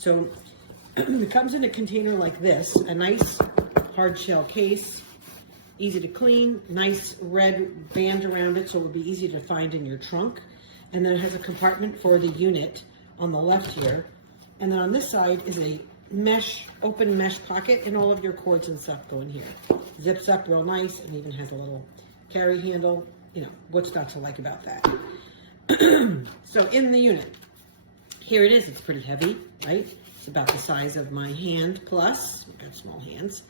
So it comes in a container like this, a nice hard shell case, easy to clean, nice red band around it so it would be easy to find in your trunk. And then it has a compartment for the unit on the left here. And then on this side is a mesh, open mesh pocket, and all of your cords and stuff go in here. Zips up real nice and even has a little carry handle. You know, what's not to like about that? So in the unit, here it is. It's pretty heavy, right? It's about the size of my hand plus. I've got small hands.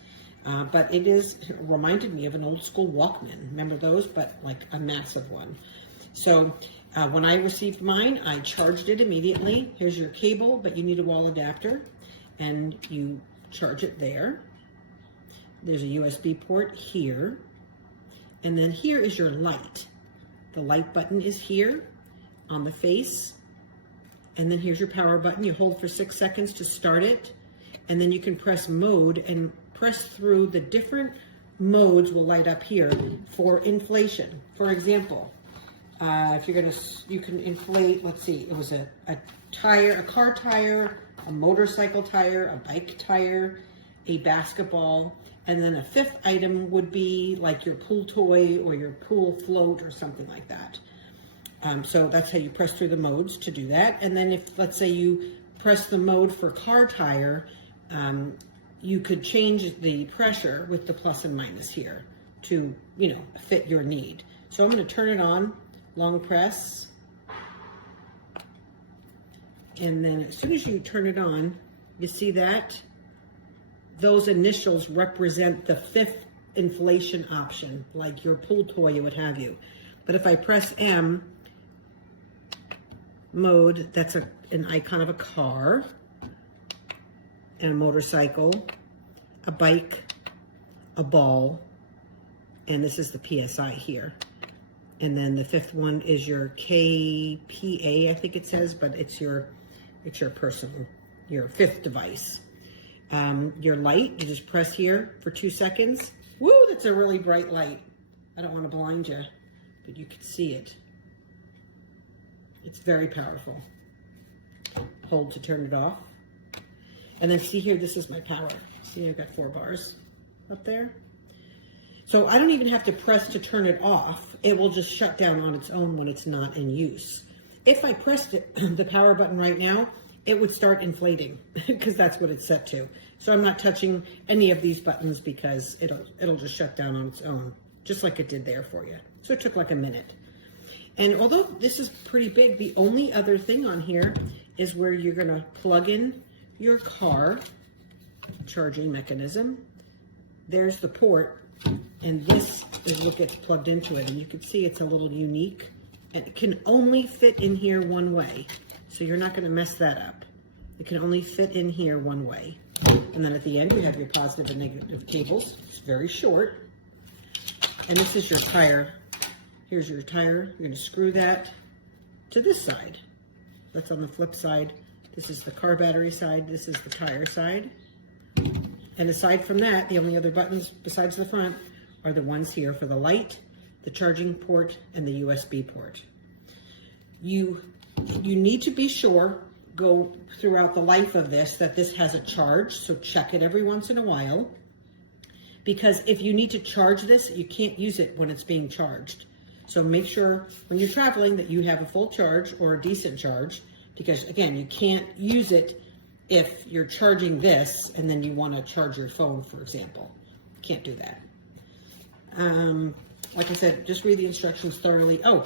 But it reminded me of an old school Walkman. Remember those? But like a massive one. So when I received mine, I charged it immediately. Here's your cable, but you need a wall adapter. And you charge it there. There's a USB port here. And then here is your light. The light button is here on the face. And then here's your power button. You hold for 6 seconds to start it. And then you can press mode and press through the different modes will light up here for inflation. For example, if you're gonna, you can inflate, let's see, it was a tire, a car tire, a motorcycle tire, a bike tire, a basketball, and then a fifth item would be like your pool toy or your pool float or something like that. So that's how you press through the modes to do that. And then if, let's say you press the mode for car tire, you could change the pressure with the plus and minus here to, you know, fit your need. So I'm going to turn it on, long press. And then as soon as you turn it on, you see that? Those initials represent the fifth inflation option, like your pool toy or what have you. But if I press M, mode, that's an icon of a car, and a motorcycle, a bike, a ball, and this is the PSI here. And then the fifth one is your KPA, I think it says, but it's your personal, your fifth device. Your light, you just press here for 2 seconds. Woo, that's a really bright light. I don't want to blind you, but you can see it. It's very powerful. Hold to turn it off. And then see here, this is my power. See, I've got 4 bars up there. So I don't even have to press to turn it off. It will just shut down on its own when it's not in use. If I pressed the power button right now, it would start inflating because that's what it's set to. So I'm not touching any of these buttons because it'll just shut down on its own, just like it did there for you. So it took like a minute. And although this is pretty big, the only other thing on here is where you're gonna plug in your car charging mechanism. There's the port, and this is what gets plugged into it. And you can see it's a little unique, and it can only fit in here one way. So you're not gonna mess that up. It can only fit in here one way. And then at the end, you have your positive and negative cables. It's very short. And this is your tire. Here's your tire. You're gonna screw that to this side. That's on the flip side. This is the car battery side. This is the tire side. And aside from that, the only other buttons besides the front are the ones here for the light, the charging port, and the USB port. You need to be sure, go throughout the life of this, that this has a charge, so check it every once in a while. Because if you need to charge this, you can't use it when it's being charged. So make sure when you're traveling that you have a full charge or a decent charge, because again, you can't use it if you're charging this and then you want to charge your phone, for example. You can't do that. Like I said, just read the instructions thoroughly. Oh,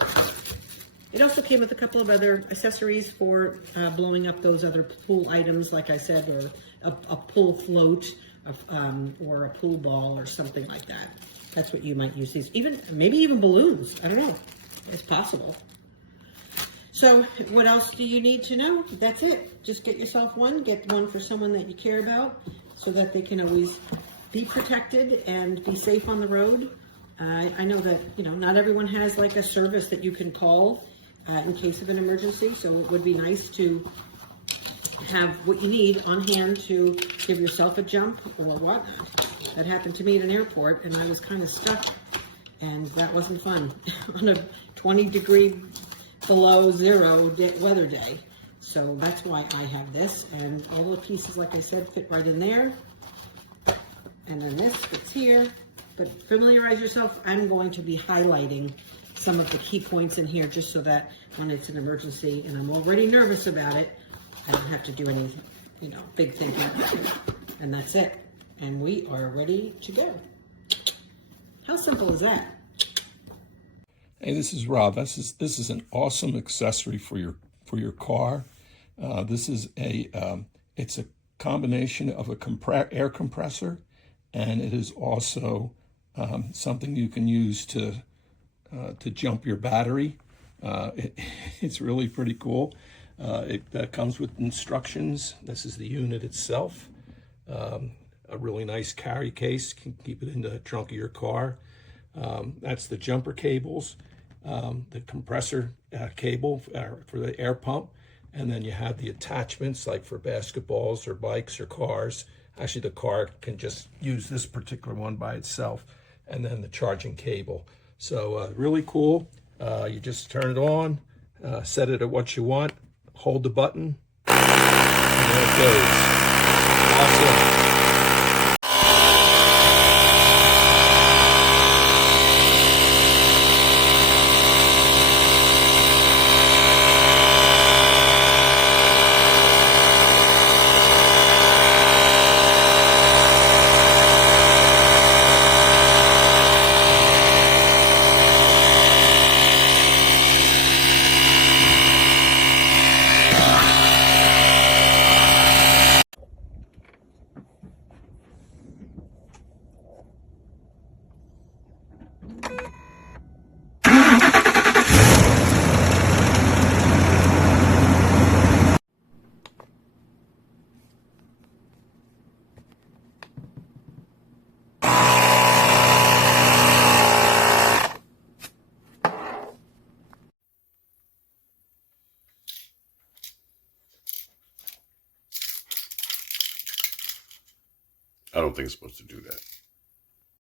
it also came with a couple of other accessories for blowing up those other pool items, like I said, or a pool float, or a pool ball or something like that. That's what you might use these. Maybe even balloons. I don't know. It's possible. So what else do you need to know? That's it. Just get yourself one. Get one for someone that you care about so that they can always be protected and be safe on the road. I know that, you know, not everyone has like a service that you can call in case of an emergency. So it would be nice to have what you need on hand to give yourself a jump or whatnot. That happened to me at an airport, and I was kind of stuck, and that wasn't fun on a 20 degree below zero weather day. So that's why I have this, and all the pieces, like I said, fit right in there. And then this fits here. But familiarize yourself. I'm going to be highlighting some of the key points in here just so that when it's an emergency and I'm already nervous about it, I don't have to do any, big thinking. And that's it. And we are ready to go. How simple is that? Hey, this is Rob. This is an awesome accessory for your car. This is it's a combination of a air compressor, and it is also something you can use to jump your battery. It's really pretty cool. It comes with instructions. This is the unit itself. A really nice carry case. You can keep it in the trunk of your car. That's the jumper cables, the compressor cable for the air pump, and then you have the attachments like for basketballs or bikes or cars. Actually, the car can just use this particular one by itself, and then the charging cable. So really cool. You just turn it on, set it at what you want, hold the button, and there it goes. Awesome. I don't think it's supposed to do that.